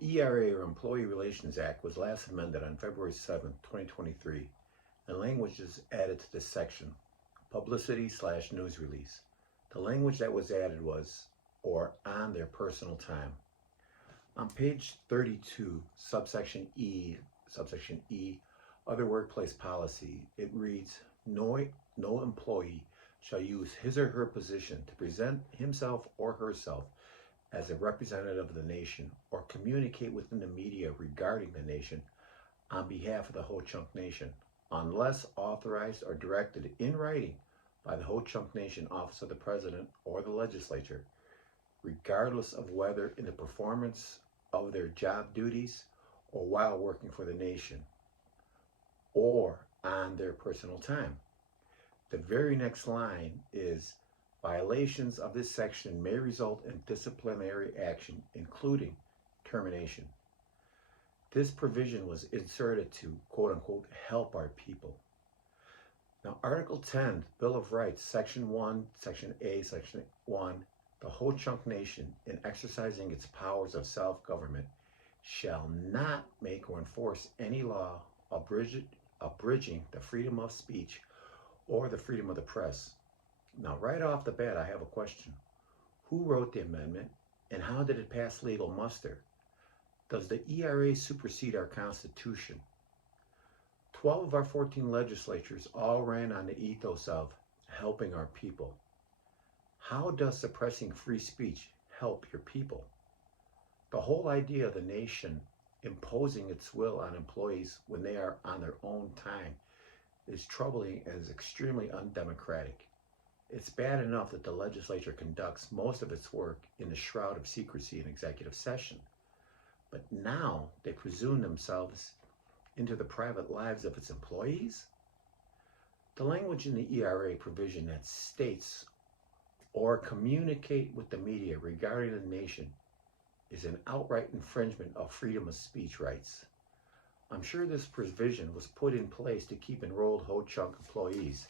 The ERA, or Employee Relations Act, was last amended on February 7, 2023, and language is added to this section, publicity/news release. The language that was added was, or on their personal time. On page 32, subsection E, other workplace policy, it reads, no employee shall use his or her position to present himself or herself as a representative of the nation or communicate within the media regarding the nation on behalf of the Ho-Chunk Nation, unless authorized or directed in writing by the Ho-Chunk Nation Office of the President or the Legislature, regardless of whether in the performance of their job duties or while working for the nation, or on their personal time. The very next line is, violations of this section may result in disciplinary action, including termination. This provision was inserted to, quote unquote, help our people. Now, Article 10, Bill of Rights, Section 1, Section A, Section 1, the Ho-Chunk Nation, in exercising its powers of self-government, shall not make or enforce any law abridging the freedom of speech or the freedom of the press. Now, right off the bat, I have a question. Who wrote the amendment, and how did it pass legal muster? Does the ERA supersede our Constitution? 12 of our 14 legislatures all ran on the ethos of helping our people. How does suppressing free speech help your people? The whole idea of the nation imposing its will on employees when they are on their own time is troubling and is extremely undemocratic. It's bad enough that the legislature conducts most of its work in the shroud of secrecy in executive session, but now they presume themselves into the private lives of its employees? The language in the ERA provision that states, or communicate with the media regarding the nation, is an outright infringement of freedom of speech rights. I'm sure this provision was put in place to keep enrolled Ho-Chunk employees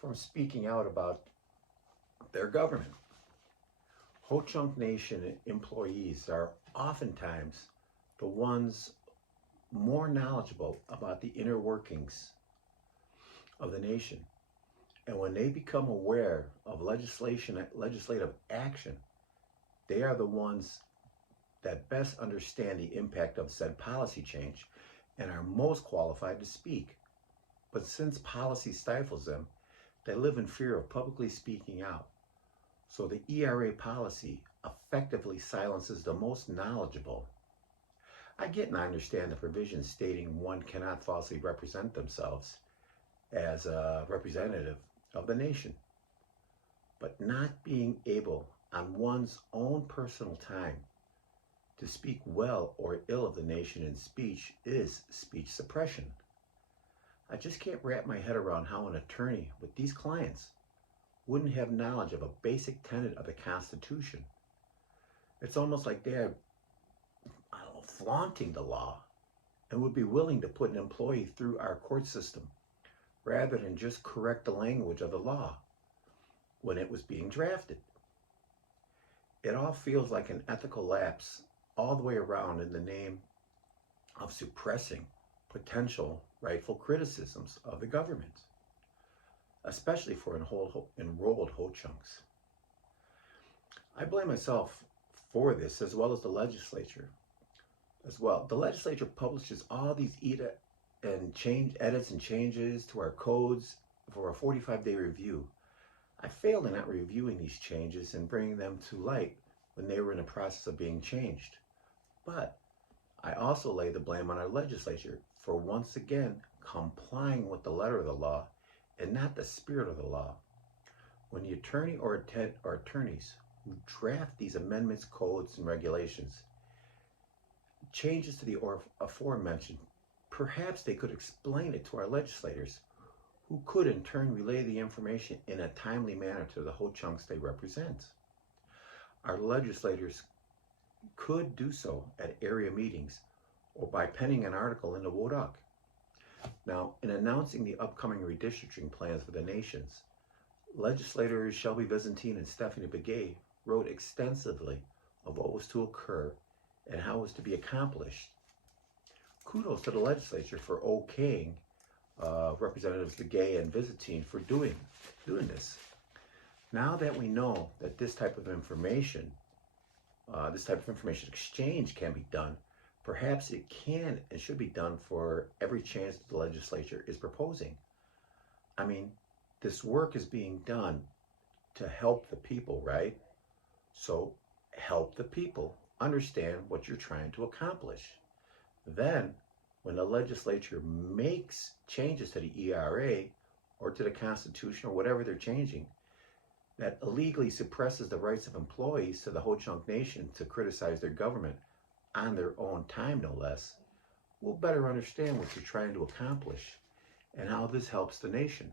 from speaking out about their government. Ho-Chunk Nation employees are oftentimes the ones more knowledgeable about the inner workings of the nation. And when they become aware of legislative action, they are the ones that best understand the impact of said policy change and are most qualified to speak. But since policy stifles them, they live in fear of publicly speaking out. So the ERA policy effectively silences the most knowledgeable. I get and I understand the provision stating one cannot falsely represent themselves as a representative of the nation, but not being able on one's own personal time to speak well or ill of the nation in speech is speech suppression. I just can't wrap my head around how an attorney with these clients wouldn't have knowledge of a basic tenet of the Constitution. It's almost like they're, flaunting the law and would be willing to put an employee through our court system rather than just correct the language of the law when it was being drafted. It all feels like an ethical lapse all the way around in the name of suppressing potential rightful criticisms of the government, especially for enrolled Ho-Chunks. I blame myself for this as well as the legislature as well. The legislature publishes all these edits and changes to our codes for a 45-day review. I failed in not reviewing these changes and bringing them to light when they were in the process of being changed. But I also lay the blame on our legislature for once again complying with the letter of the law and not the spirit of the law. When the attorney or attorneys who draft these amendments, codes, and regulations changes to the aforementioned, perhaps they could explain it to our legislators, who could in turn relay the information in a timely manner to the Ho-Chunks they represent. Our legislators could do so at area meetings or by penning an article in the Wodak. Now, in announcing the upcoming redistricting plans for the nations, legislators Shelby Byzantine and Stephanie Begay wrote extensively of what was to occur and how it's to be accomplished. Kudos to the legislature for okaying Representatives Begay and Visiting for doing this. Now that we know that this type of information exchange can be done, perhaps it can and should be done for every chance that the legislature is proposing. I mean, this work is being done to help the people, right? So help the people understand what you're trying to accomplish. Then, when the legislature makes changes to the ERA or to the Constitution or whatever they're changing, that illegally suppresses the rights of employees to the Ho-Chunk Nation to criticize their government on their own time, no less, we'll better understand what you're trying to accomplish and how this helps the nation.